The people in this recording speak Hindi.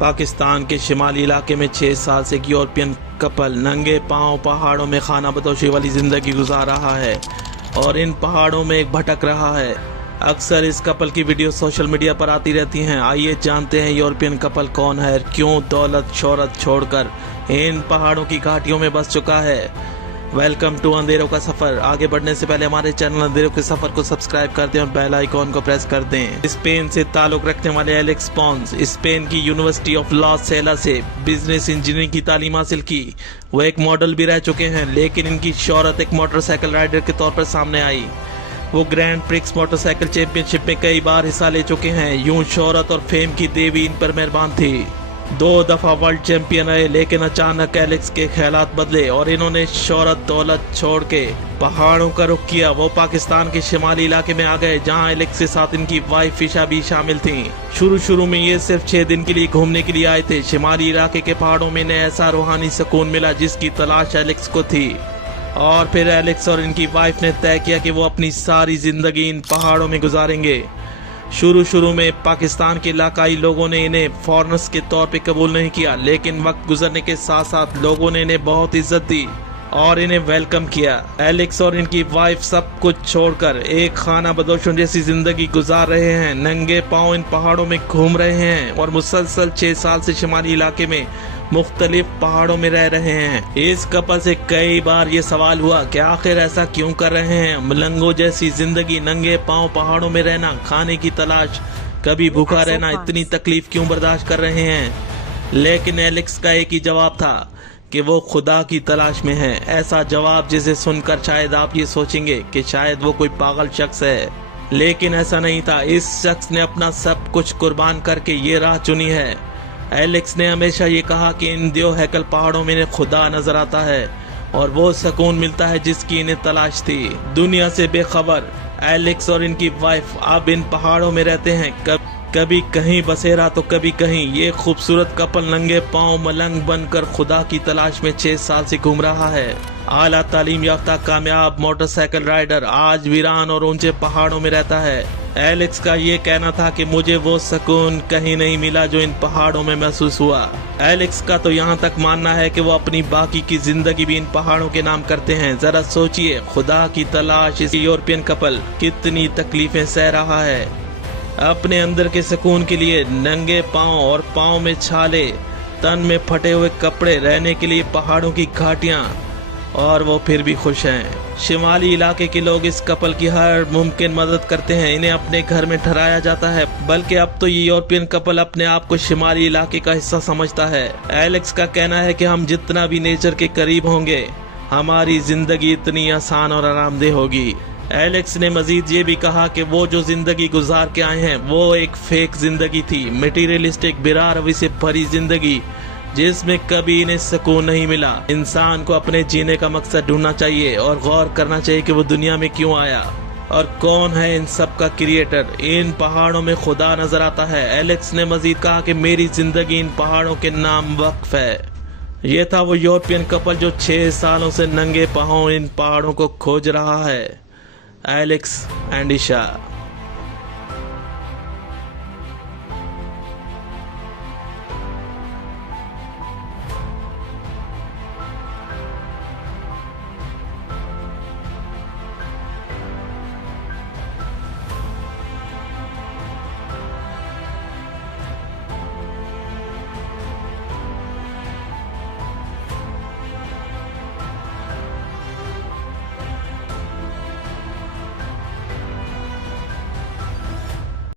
पाकिस्तान के शिमाली इलाके में 6 साल से एक यूरोपियन कपल नंगे पांव पहाड़ों में खाना बदोशी वाली जिंदगी गुजार रहा है और इन पहाड़ों में एक भटक रहा है। अक्सर इस कपल की वीडियो सोशल मीडिया पर आती रहती हैं। आइए जानते हैं यूरोपियन कपल कौन है, क्यों दौलत शोहरत छोड़कर इन पहाड़ों की घाटियों में बस चुका है। वेलकम टू अंधेरों का सफर। आगे बढ़ने से पहले हमारे चैनल अंधेरों के सफर को सब्सक्राइब कर दें और बेल आइकॉन को प्रेस कर दें। स्पेन से ताल्लुक रखने वाले एलेक्स पॉन्स स्पेन की यूनिवर्सिटी ऑफ लॉस सेला से बिजनेस इंजीनियरिंग की तालीम हासिल की। वो एक मॉडल भी रह चुके हैं, लेकिन इनकी शोहरत एक मोटरसाइकिल राइडर के तौर पर सामने आई। वो ग्रैंड प्रिक्स मोटरसाइकिल चैंपियनशिप में कई बार हिस्सा ले चुके हैं। यूं शोहरत और फेम की देवी इन पर मेहरबान थी। 2 दफा वर्ल्ड चैंपियन रहे, लेकिन अचानक एलेक्स के ख्यालात बदले और इन्होंने शोहरत दौलत छोड़ के पहाड़ों का रुख किया। वो पाकिस्तान के शिमाली इलाके में आ गए, जहां एलेक्स के साथ इनकी वाइफ ईशा भी शामिल थी। शुरू में ये सिर्फ 6 दिन के लिए घूमने के लिए आए थे। शिमाली इलाके के पहाड़ों में इन्हें ऐसा रूहानी सुकून मिला जिसकी तलाश एलेक्स को थी। और फिर एलेक्स और इनकी वाइफ ने तय किया कि वो अपनी सारी जिंदगी इन पहाड़ों में गुजारेंगे। शुरू में पाकिस्तान के इलाकाई लोगों ने इन्हें फॉरेनर्स के तौर पे कबूल नहीं किया, लेकिन वक्त गुजरने के साथ साथ लोगों ने इन्हें बहुत इज्जत दी और इन्हें वेलकम किया। एलेक्स और इनकी वाइफ सब कुछ छोड़कर एक खाना बदोशों जैसी जिंदगी गुजार रहे हैं। नंगे पांव इन पहाड़ों में घूम रहे हैं और मुसलसल 6 साल से शिमाली इलाके में मुख्तलिफ पहाड़ों में रह रहे हैं। इस कपल से कई बार ये सवाल हुआ कि आखिर ऐसा क्यों कर रहे हैं। मलंगों जैसी जिंदगी, नंगे पांव पहाड़ों में रहना, खाने की तलाश, कभी भूखा रहना, इतनी तकलीफ क्यों बर्दाश्त कर रहे हैं। लेकिन एलेक्स का एक ही जवाब था कि वो खुदा की तलाश में है। ऐसा जवाब जिसे सुनकर शायद आप ये सोचेंगे कि शायद वो कोई पागल शख्स है, लेकिन ऐसा नहीं था। इस शख्स ने अपना सब कुछ कुर्बान करके ये राह चुनी है। एलेक्स ने हमेशा ये कहा कि इन देव हैकल पहाड़ों में इन्हें खुदा नजर आता है और वो सुकून मिलता है जिसकी इन्हें तलाश थी। दुनिया से बेखबर एलेक्स और इनकी वाइफ अब इन पहाड़ों में रहते हैं, कभी कहीं बसेरा तो कभी कहीं। ये खूबसूरत कपल नंगे पांव मलंग बनकर खुदा की तलाश में 6 साल से घूम रहा है। आला तालीम याफ्ता कामयाब मोटरसाइकिल राइडर आज वीरान और ऊंचे पहाड़ों में रहता है। एलेक्स का ये कहना था कि मुझे वो सुकून कहीं नहीं मिला जो इन पहाड़ों में महसूस हुआ। एलेक्स का तो यहाँ तक मानना है कि वो अपनी बाकी की जिंदगी भी इन पहाड़ों के नाम करते हैं। जरा सोचिए, खुदा की तलाश इस यूरोपियन कपल कितनी तकलीफें सह रहा है अपने अंदर के सुकून के लिए। नंगे पांव और पांव में छाले, तन में फटे हुए कपड़े, रहने के लिए पहाड़ों की घाटियां, और वो फिर भी खुश हैं। शिमाली इलाके के लोग इस कपल की हर मुमकिन मदद करते हैं। इन्हें अपने घर में ठहराया जाता है, बल्कि अब तो ये यूरोपियन कपल अपने आप को शिमाली इलाके का हिस्सा समझता है। एलेक्स का कहना है कि हम जितना भी नेचर के करीब होंगे, हमारी जिंदगी इतनी आसान और आरामदेह होगी। एलेक्स ने मजीद ये भी कहा कि वो जो जिंदगी गुजार के आए हैं वो एक फेक जिंदगी थी, मटेरियलिस्टिक बिरा रवि से भरी जिंदगी जिसमें कभी इन्हें सुकून नहीं मिला। इंसान को अपने जीने का मकसद ढूंढना चाहिए और गौर करना चाहिए कि वो दुनिया में क्यों आया और कौन है इन सब का क्रिएटर। इन पहाड़ों में खुदा नजर आता है। एलेक्स ने मजीद कहा कि मेरी जिंदगी इन पहाड़ों के नाम वक्फ है। ये था वो यूरोपियन कपल जो 6 सालों से नंगे पांव इन पहाड़ों को खोज रहा है। Alex and Isha.